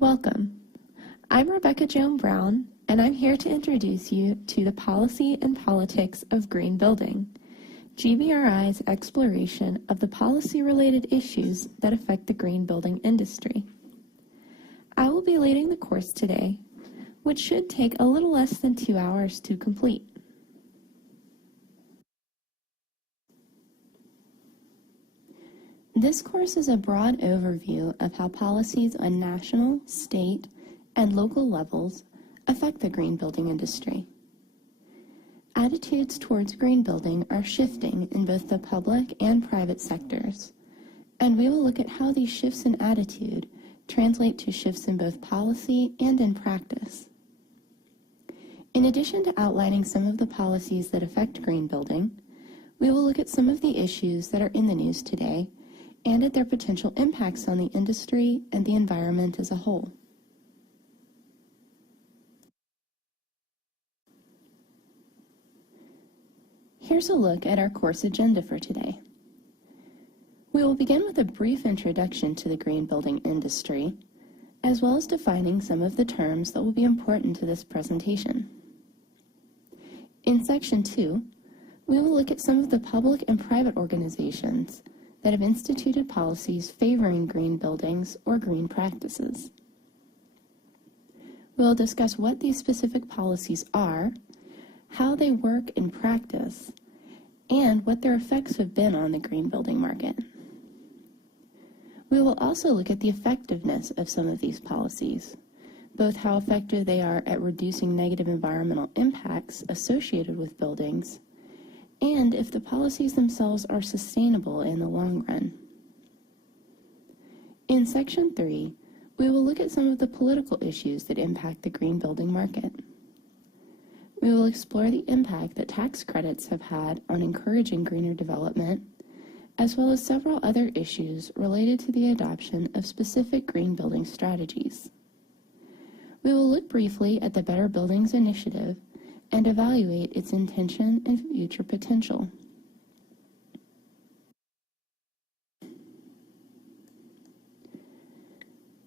Welcome. I'm Rebecca Joan Brown, and I'm here to introduce you to the policy and politics of green building, GBRI's exploration of the policy-related issues that affect the green building industry. I will be leading the course today, which should take a little less than 2 hours to complete. This course is a broad overview of how policies on national, state, and local levels affect the green building industry. Attitudes towards green building are shifting in both the public and private sectors, and we will look at how these shifts in attitude translate to shifts in both policy and in practice. In addition to outlining some of the policies that affect green building, we will look at some of the issues that are in the news today and at their potential impacts on the industry and the environment as a whole. Here's a look at our course agenda for today. We will begin with a brief introduction to the green building industry, as well as defining some of the terms that will be important to this presentation. In Section 2, we will look at some of the public and private organizations that have instituted policies favoring green buildings or green practices. We'll discuss what these specific policies are, how they work in practice, and what their effects have been on the green building market. We will also look at the effectiveness of some of these policies, both how effective they are at reducing negative environmental impacts associated with buildings, and if the policies themselves are sustainable in the long run. In Section 3, we will look at some of the political issues that impact the green building market. We will explore the impact that tax credits have had on encouraging greener development, as well as several other issues related to the adoption of specific green building strategies. We will look briefly at the Better Buildings Initiative and evaluate its intention and future potential.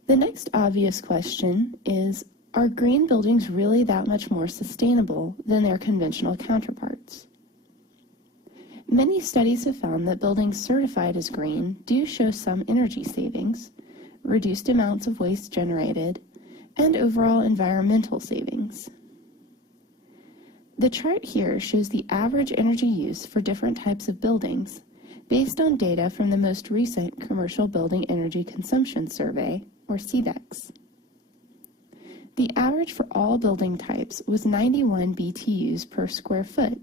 The next obvious question is, are green buildings really that much more sustainable than their conventional counterparts? Many studies have found that buildings certified as green do show some energy savings, reduced amounts of waste generated, and overall environmental savings. The chart here shows the average energy use for different types of buildings based on data from the most recent Commercial Building Energy Consumption Survey, or CBECS. The average for all building types was 91 BTUs per square foot,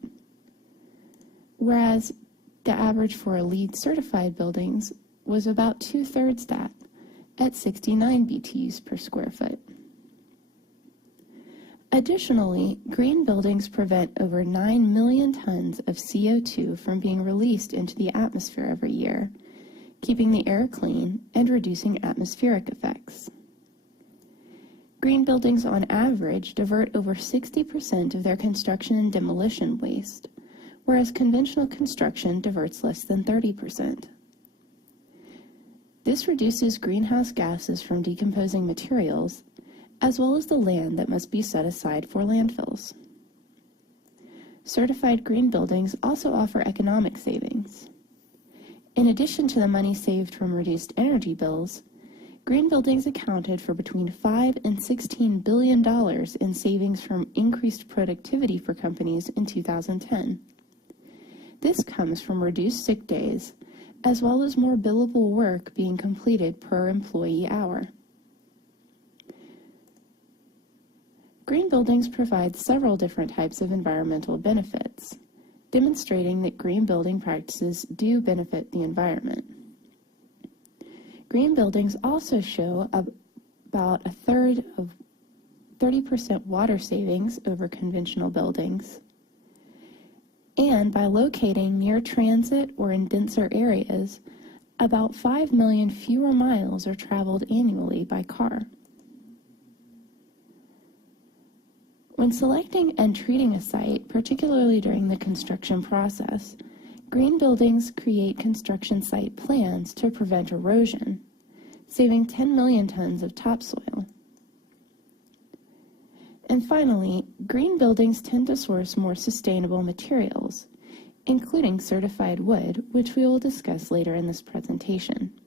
whereas the average for LEED certified buildings was about 2/3 that, at 69 BTUs per square foot. Additionally, green buildings prevent over 9 million tons of CO2 from being released into the atmosphere every year, keeping the air clean and reducing atmospheric effects. Green buildings on average divert over 60% of their construction and demolition waste, whereas conventional construction diverts less than 30%. This reduces greenhouse gases from decomposing materials, as well as the land that must be set aside for landfills. Certified green buildings also offer economic savings. In addition to the money saved from reduced energy bills, green buildings accounted for between $5 and $16 billion in savings from increased productivity for companies in 2010. This comes from reduced sick days, as well as more billable work being completed per employee hour. Green buildings provide several different types of environmental benefits, demonstrating that green building practices do benefit the environment. Green buildings also show about a third of 30% water savings over conventional buildings. And by locating near transit or in denser areas, about 5 million fewer miles are traveled annually by car. When selecting and treating a site, particularly during the construction process, green buildings create construction site plans to prevent erosion, saving 10 million tons of topsoil, And finally, green buildings tend to source more sustainable materials, including certified wood, which we will discuss later in this presentation.